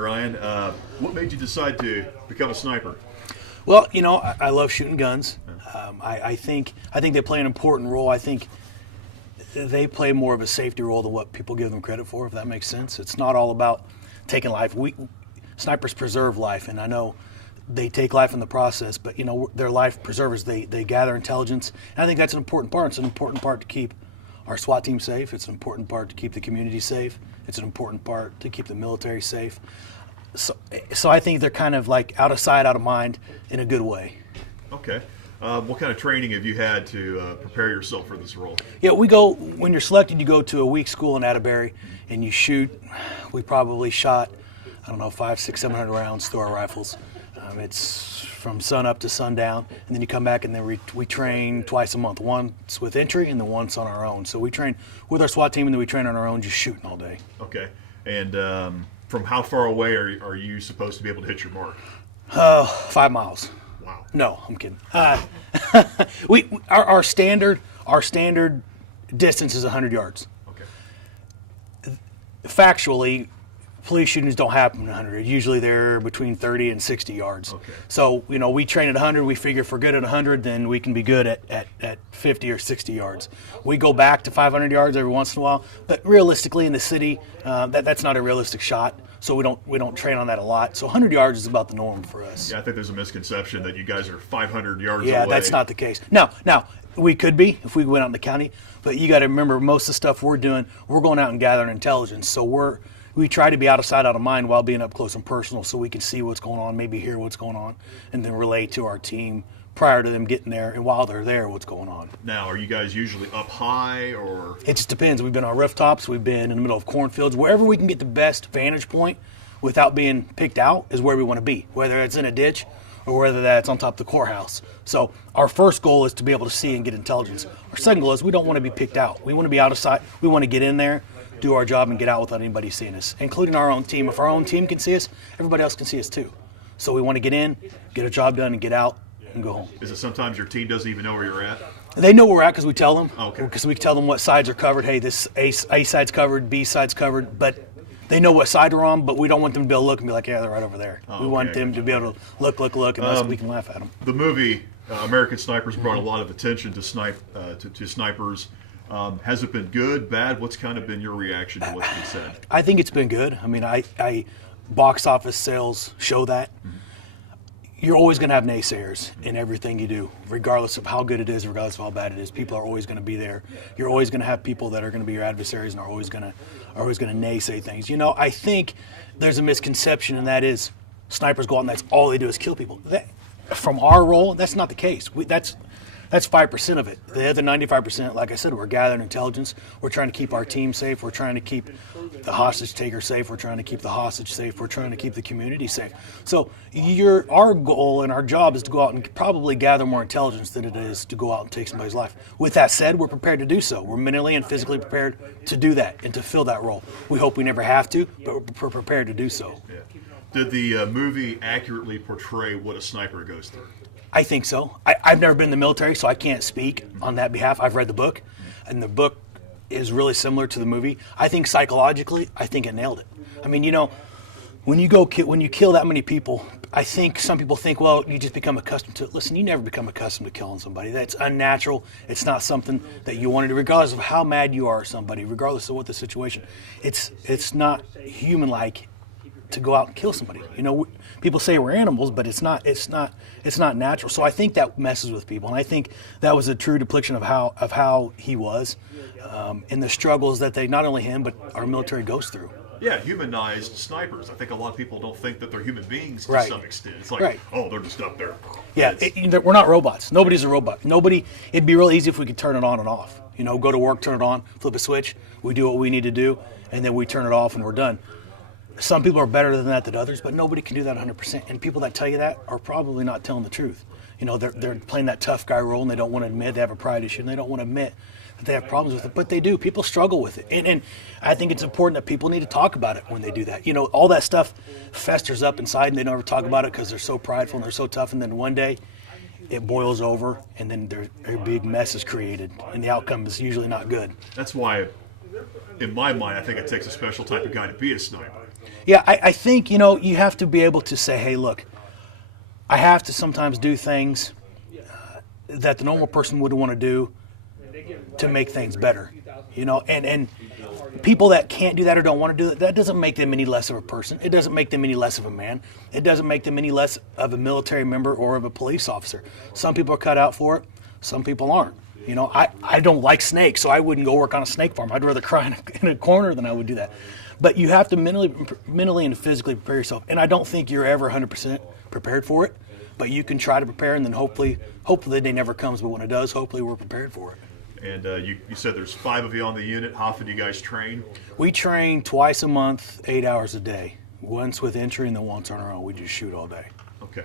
Ryan. What made you decide to become a sniper? Well, you know, I love shooting guns. I think they play an important role. I think they play more of a safety role than what people give them credit for, if that makes sense. It's not all about taking life. Snipers preserve life, and I know they take life in the process, but, you know, they're life preservers. They gather intelligence, and I think that's an important part. It's an important part to keep our SWAT team safe. It's an important part to keep the community safe. It's an important part to keep the military safe. So I think they're kind of like out of sight, out of mind in a good way. Okay. What kind of training have you had to prepare yourself for this role? Yeah, when you're selected, you go to a week school in Atterbury and you shoot. We probably shot, 500, 600, 700 rounds through our rifles. It's from sun up to sundown, and then you come back and then we train twice a month. Once with entry and then once on our own. So we train with our SWAT team and then we train on our own just shooting all day. Okay. And from how far away are you supposed to be able to hit your mark? 5 miles. Wow. No, I'm kidding. Our standard distance is 100 yards. Okay. Factually, police shootings don't happen at 100. Usually they're between 30 and 60 yards. Okay. So, you know, we train at 100. We figure if we're good at 100, then we can be good at 50 or 60 yards. We go back to 500 yards every once in a while, but realistically in the city, that's not a realistic shot. So we don't train on that a lot. So 100 yards is about the norm for us. Yeah, I think there's a misconception that you guys are 500 yards away. Yeah, that's not the case. Now we could be if we went out in the county, but you got to remember most of the stuff we're doing, we're going out and gathering intelligence. So we try to be out of sight, out of mind while being up close and personal, so we can see what's going on, maybe hear what's going on, and then relay to our team prior to them getting there, and while they're there, what's going on. Now, are you guys usually up high, or? It just depends. We've been on rooftops, we've been in the middle of cornfields. Wherever we can get the best vantage point without being picked out is where we want to be, whether it's in a ditch or whether that's on top of the courthouse. So our first goal is to be able to see and get intelligence. Our second goal is we don't want to be picked out. We want to be out of sight. We want to get in there, do our job, and get out without anybody seeing us, including our own team. If our own team can see us, everybody else can see us too. So we want to get in, get a job done, and get out and go home. Is it sometimes your team doesn't even know where you're at? They know where we're at because we tell them. Okay. Because we tell them what sides are covered. Hey, this A side's covered, B side's covered, but they know what side we're on, but we don't want them to be able to look and be like, yeah, they're right over there. We want them to be able to look, and we can laugh at them. The movie American Snipers brought a lot of attention to snipers. Has it been good, bad? What's kind of been your reaction to what's been said? I think it's been good. I mean, I box office sales show that. Mm-hmm. You're always going to have naysayers in everything you do, regardless of how good it is, regardless of how bad it is. People are always going to be there. You're always going to have people that are going to be your adversaries and are always going to naysay things. You know, I think there's a misconception, and that is snipers go out and that's all they do is kill people. From our role, that's not the case. That's 5% of it. The other 95%, like I said, we're gathering intelligence. We're trying to keep our team safe. We're trying to keep the hostage taker safe. We're trying to keep the hostage safe. We're trying to keep the community safe. So our goal and our job is to go out and probably gather more intelligence than it is to go out and take somebody's life. With that said, we're prepared to do so. We're mentally and physically prepared to do that and to fill that role. We hope we never have to, but we're prepared to do so. Yeah. Did the movie accurately portray what a sniper goes through? I think so. I've never been in the military, so I can't speak on that behalf. I've read the book, and the book is really similar to the movie. I think psychologically, I think it nailed it. I mean, you know, when you kill that many people, I think some people think, well, you just become accustomed to it. Listen, you never become accustomed to killing somebody. That's unnatural. It's not something that you want to do, regardless of how mad you are at somebody, regardless of what the situation. It's not human-like to go out and kill somebody. You know, people say we're animals, but it's not natural. So I think that messes with people, and I think that was a true depiction of how he was, and the struggles that not only him but our military goes through. Yeah, humanized snipers. I think a lot of people don't think that they're human beings to Right. some extent. It's like, Right. oh, they're just up there. Yeah, we're not robots. Nobody's a robot. It'd be real easy if we could turn it on and off. You know, go to work, turn it on, flip a switch, we do what we need to do, and then we turn it off and we're done. Some people are better than others, but nobody can do that 100%. And people that tell you that are probably not telling the truth. You know, they're playing that tough guy role, and they don't want to admit they have a pride issue, and they don't want to admit that they have problems with it, but they do. People struggle with it. And I think it's important that people need to talk about it when they do that. You know, all that stuff festers up inside, and they don't ever talk about it because they're so prideful and they're so tough, and then one day it boils over, and then a big mess is created, and the outcome is usually not good. That's why, in my mind, I think it takes a special type of guy to be a sniper. Yeah, I think, you have to be able to say, hey, look, I have to sometimes do things that the normal person wouldn't want to do to make things better, and people that can't do that or don't want to do it, that doesn't make them any less of a person. It doesn't make them any less of a man. It doesn't make them any less of a military member or of a police officer. Some people are cut out for it. Some people aren't. I don't like snakes, so I wouldn't go work on a snake farm. I'd rather cry in a corner than I would do that. But you have to mentally and physically prepare yourself. And I don't think you're ever 100% prepared for it. But you can try to prepare, and then hopefully the day never comes. But when it does, hopefully we're prepared for it. And you said there's 5 of you on the unit. How often do you guys train? We train twice a month, 8 hours a day. Once with entry and then once on our own. We just shoot all day. Okay.